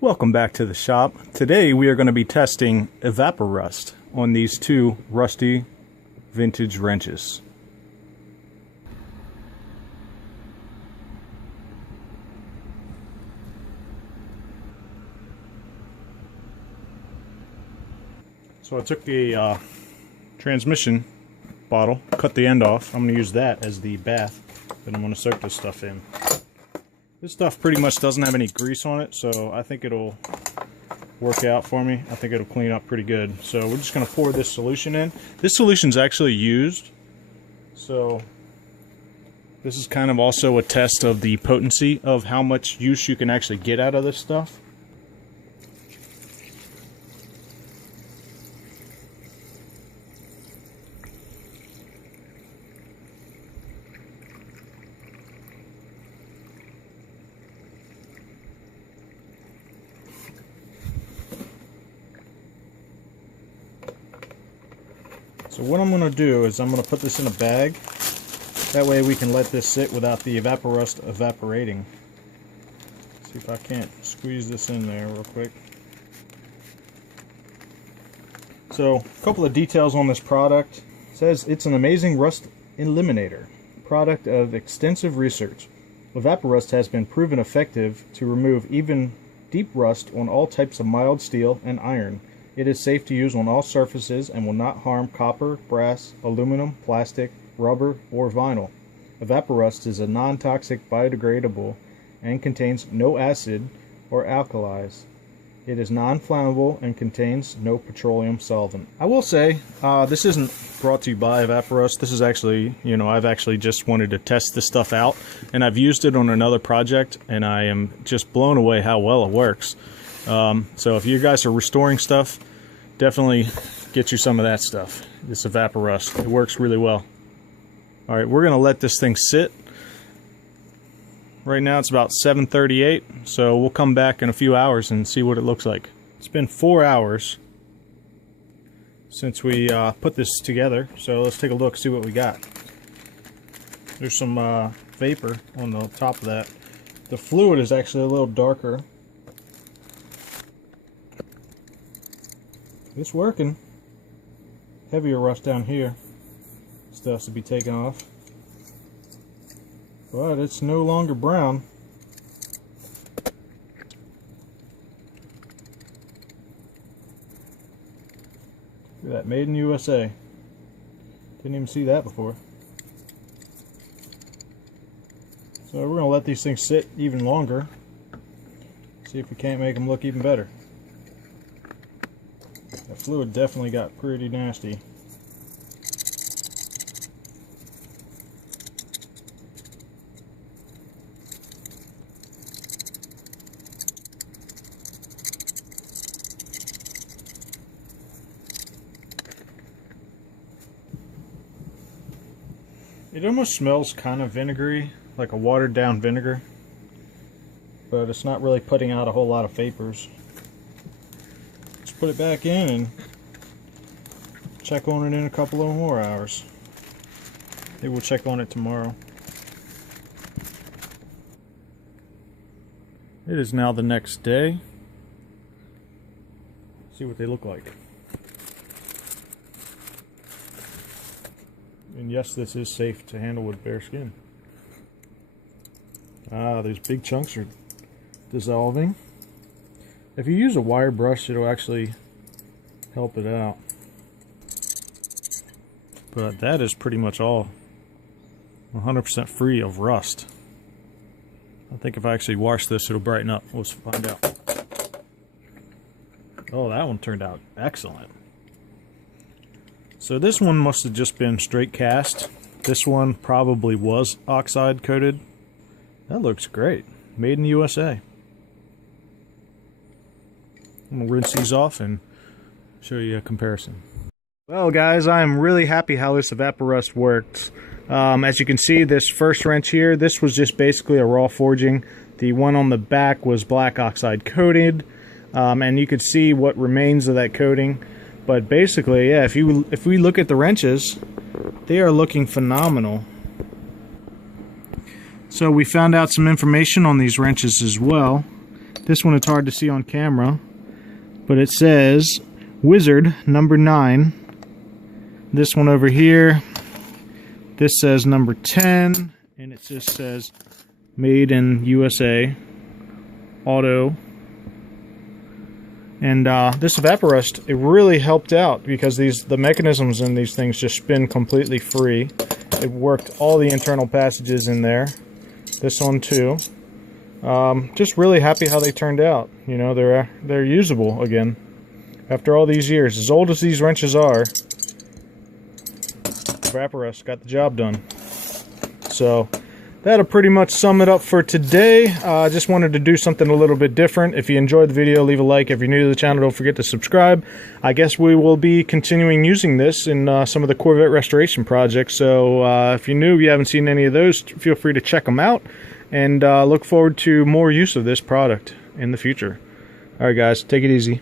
Welcome back to the shop. Today we are going to be testing Evapo-Rust on these two rusty vintage wrenches. So I took a transmission bottle, cut the end off. I'm going to use that as the bath, and I'm going to soak this stuff in. This stuff pretty much doesn't have any grease on it, so I think it'll work out for me. I think it'll clean up pretty good. So we're just going to pour this solution in. This solution's actually used, so this is kind of also a test of the potency of how much use you can actually get out of this stuff. So what I'm going to do is I'm going to put this in a bag. That way we can let this sit without the Evaporust evaporating. See if I can't squeeze this in there real quick. So a couple of details on this product. It says it's an amazing rust eliminator, product of extensive research. Evaporust has been proven effective to remove even deep rust on all types of mild steel and iron. It is safe to use on all surfaces and will not harm copper, brass, aluminum, plastic, rubber, or vinyl. Evaporust is a non-toxic biodegradable and contains no acid or alkalis. It is non-flammable and contains no petroleum solvent. I will say, this isn't brought to you by Evaporust. This is actually, I've actually just wanted to test this stuff out, and I've used it on another project, and I am just blown away how well it works. So if you guys are restoring stuff, definitely get you some of that stuff. This Evaporust. It works really well. Alright, we're going to let this thing sit. Right now it's about 7:38, so we'll come back in a few hours and see what it looks like. It's been 4 hours since we put this together, so let's take a look, see what we got. There's some vapor on the top of that. The fluid is actually a little darker. It's working. Heavier rust down here. Still has to be taken off. But it's no longer brown. Look at that, made in USA. Didn't even see that before. So we're going to let these things sit even longer. See if we can't make them look even better. That fluid definitely got pretty nasty. It almost smells kind of vinegary, like a watered down vinegar, but it's not really putting out a whole lot of vapors. Put it back in and check on it in a couple of more hours. Maybe we'll check on it tomorrow. It is now the next day. See what they look like. And yes, this is safe to handle with bare skin. These big chunks are dissolving. If you use a wire brush, it'll actually help it out. But that is pretty much all 100% free of rust. I think if I actually wash this, it'll brighten up. Let's find out. Oh, that one turned out excellent. So this one must have just been straight cast. This one probably was oxide coated. That looks great. Made in the USA. I'm going to rinse these off and show you a comparison. Well guys, I'm really happy how this Evaporust works. As you can see, this first wrench here, this was just basically a raw forging. The one on the back was black oxide coated, and you could see what remains of that coating. But basically, yeah, if we look at the wrenches, they are looking phenomenal. So we found out some information on these wrenches as well. This one it's hard to see on camera, but it says Wizard number 9. This one over here, this says number 10, and it just says made in USA auto. And this Evaporust, it really helped out because the mechanisms in these things just spin completely free. It worked all the internal passages in there. This one too. Just really happy how they turned out. You know, they're usable again after all these years. As old as these wrenches are, Evaporust got the job done. So that'll pretty much sum it up for today. I just wanted to do something a little bit different. If you enjoyed the video, leave a like. If you're new to the channel, don't forget to subscribe. I guess we will be continuing using this in some of the Corvette restoration projects. So if you're new, you haven't seen any of those, feel free to check them out. And look forward to more use of this product in the future. Alright guys, take it easy.